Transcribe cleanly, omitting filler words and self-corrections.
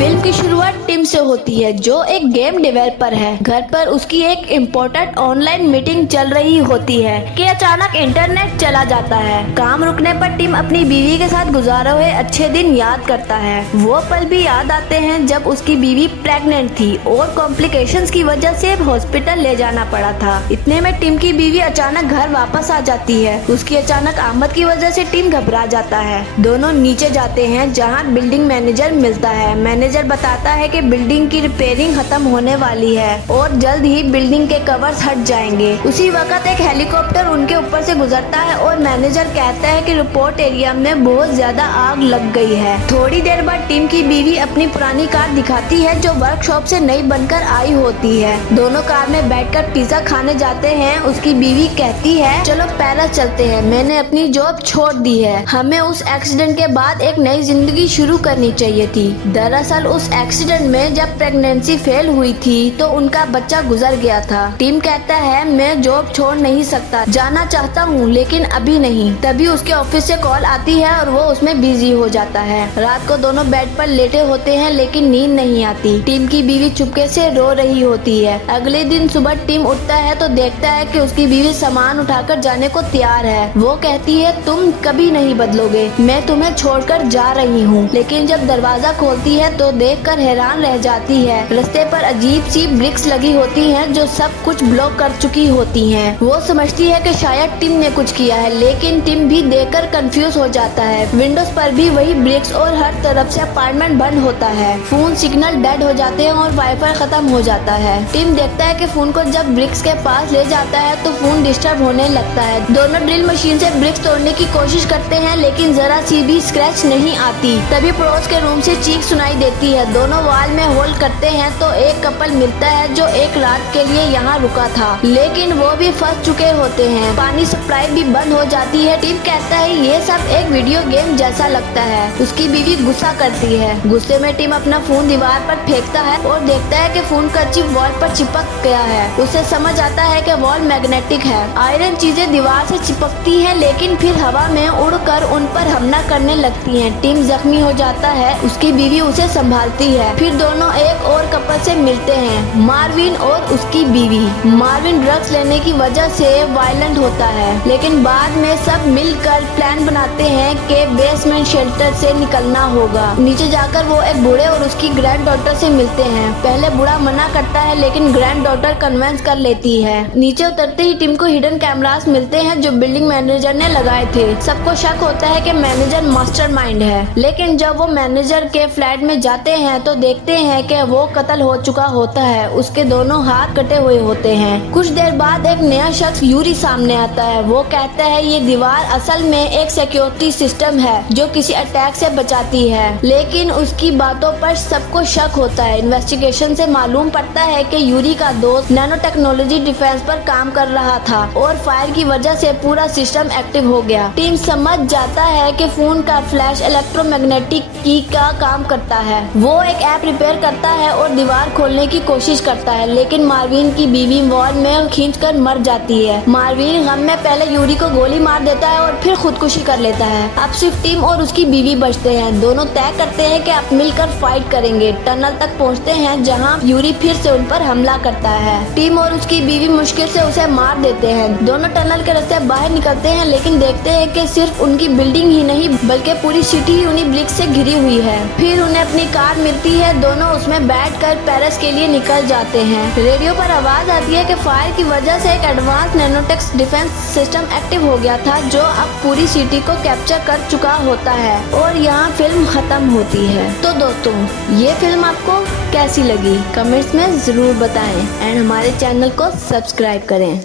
Film की शुरुआत Tim से होती है जो एक गेम डेवलपर है। घर पर उसकी एक इम्पोर्टेंट ऑनलाइन मीटिंग चल रही होती है कि अचानक इंटरनेट चला जाता है। काम रुकने पर टिम अपनी बीवी के साथ गुजारे हुए अच्छे दिन याद करता है। वो पल भी याद आते हैं जब उसकी बीवी प्रेग्नेंट थी और कॉम्प्लिकेशंस की वजह से हॉस्पिटल ले जाना पड़ा था। इतने में टिम की बीवी अचानक घर वापस आ जाती है। उसकी अचानक आमद की वजह से टिम घबरा जाता है। दोनों नीचे जाते हैं जहाँ बिल्डिंग मैनेजर मिलता है। मैनेजर बताता है कि बिल्डिंग की रिपेयरिंग खत्म होने वाली है और जल्द ही बिल्डिंग के कवर्स हट जाएंगे। उसी वक्त एक हेलीकॉप्टर उनके ऊपर से गुजरता है और मैनेजर कहता है कि रिपोर्ट एरिया में बहुत ज्यादा आग लग गई है। थोड़ी देर बाद टिम की बीवी अपनी पुरानी कार दिखाती है जो वर्कशॉप से नई बनकर आई होती है। दोनों कार में बैठकर पिज्जा खाने जाते हैं। उसकी बीवी कहती है चलो पेरिस चलते हैं, मैंने अपनी जॉब छोड़ दी है, हमें उस एक्सीडेंट के बाद एक नई जिंदगी शुरू करनी चाहिए थी। दरअसल उस एक्सीडेंट में जब प्रेगनेंसी फेल हुई थी तो उनका बच्चा गुजर गया था। टिम कहता है मैं जॉब छोड़ नहीं सकता, जाना चाहता हूँ लेकिन अभी नहीं। तभी उसके ऑफिस से कॉल आती है और वो उसमें बिजी हो जाता है। रात को दोनों बेड पर लेटे होते हैं लेकिन नींद नहीं आती। टिम की बीवी चुपके से रो रही होती है। अगले दिन सुबह टिम उठता है तो देखता है कि उसकी बीवी सामान उठाकर जाने को तैयार है। वो कहती है तुम कभी नहीं बदलोगे, मैं तुम्हें छोड़कर जा रही हूँ। लेकिन जब दरवाजा खोलती है तो देखकर हैरान रह जाती है। रास्ते पर अजीब सी ब्रिक्स लगी होती हैं जो सब कुछ ब्लॉक कर चुकी होती हैं। वो समझती है कि शायद टिम ने कुछ किया है लेकिन टिम भी देखकर कंफ्यूज हो जाता है। विंडोज पर भी वही ब्रिक्स और हर तरफ से अपार्टमेंट बंद होता है। फोन सिग्नल डेड हो जाते हैं और वाईफाई खत्म हो जाता है। टिम देखता है कि फोन को जब ब्रिक्स के पास ले जाता है तो फोन डिस्टर्ब होने लगता है। दोनों ड्रिल मशीन से ब्रिक्स तोड़ने की कोशिश करते हैं लेकिन जरा सी भी स्क्रैच नहीं आती। तभी पड़ोस के रूम से चीख सुनाई देती है। दोनों वॉल में होल्ड करते हैं तो एक कपल मिलता है जो एक रात के लिए यहाँ रुका था लेकिन वो भी फंस चुके होते हैं। पानी सप्लाई भी बंद हो जाती है। टिम कहता है ये सब एक वीडियो गेम जैसा लगता है। उसकी बीवी गुस्सा करती है। गुस्से में टिम अपना फोन दीवार पर फेंकता है और देखता है कि फोन का चिप वॉल पर चिपक गया है। उसे समझ आता है कि वॉल मैग्नेटिक है। आयरन चीजें दीवार से चिपकती हैं लेकिन फिर हवा में उड़कर उन पर हमला करने लगती हैं। टिम जख्मी हो जाता है। उसकी बीवी उसे संभालती है। फिर दोनों एक और कपल से मिलते हैं, मार्विन और उसकी बीवी। मार्विन ड्रग्स लेने की वजह से वायलेंट होता है लेकिन बाद में सब मिलकर प्लान बनाते हैं कि बेसमेंट शेल्टर से निकलना होगा। नीचे जाकर वो एक बूढ़े और उसकी ग्रैंड डॉटर से मिलते हैं। पहले बूढ़ा मना करता है लेकिन ग्रैंड डॉटर कन्विंस कर लेती है। नीचे उतरते ही टिम को हिडन कैमरास मिलते हैं जो बिल्डिंग मैनेजर ने लगाए थे। सबको शक होता है कि मैनेजर मास्टरमाइंड है लेकिन जब वो मैनेजर के फ्लैट में जाते हैं तो देखते हैं कि वो कत्ल हो चुका होता है। उसके दोनों हाथ कटे हुए होते हैं। कुछ देर बाद एक नया शख्स यूरी सामने आता है। वो कहता है ये दीवार असल में एक सिक्योरिटी सिस्टम है जो किसी अटैक से बचाती है लेकिन उसकी बातों पर सबको शक होता है। इन्वेस्टिगेशन से मालूम पड़ता है कि यूरी का दोस्त नैनो टेक्नोलॉजी डिफेंस पर काम कर रहा था और फायर की वजह से पूरा सिस्टम एक्टिव हो गया। टीम समझ जाता है कि फोन का फ्लैश इलेक्ट्रोमैग्नेटिक की का काम करता है। वो एक ऐप रिपेयर करता है और दीवार खोलने की कोशिश करता है लेकिन मार्विन की बीवी वॉल में खींचकर मर जाती है। मार्विन गम में पहले यूरी को गोली मार देता है और फिर खुदकुशी कर लेता है। अब सिर्फ टीम और उसकी बीवी बचते हैं। दोनों तय करते हैं कि अब मिलकर फाइट करेंगे। टनल तक पहुंचते हैं जहां यूरी फिर से उन पर हमला करता है। टीम और उसकी बीवी मुश्किल से उसे मार देते हैं। दोनों टनल के रास्ते बाहर निकलते हैं लेकिन देखते हैं कि सिर्फ उनकी बिल्डिंग ही नहीं बल्कि पूरी सिटी ही उन्हीं ब्रिक्स से घिरी हुई है। फिर उन्हें अपनी कार मिलती है। दोनों उसमें बैठकर पेरिस के लिए निकल जाते हैं। रेडियो पर आवाज आती है कि फायर की वजह से एक एडवांस नैनोटेक्स डिफेंस सिस्टम एक्टिव हो गया था जो अब पूरी सिटी को कैप्चर कर चुका होता है और यहाँ फिल्म खत्म होती है। तो दोस्तों ये फिल्म आपको कैसी लगी कमेंट्स में जरूर बताएं एंड हमारे चैनल को सब्सक्राइब करें।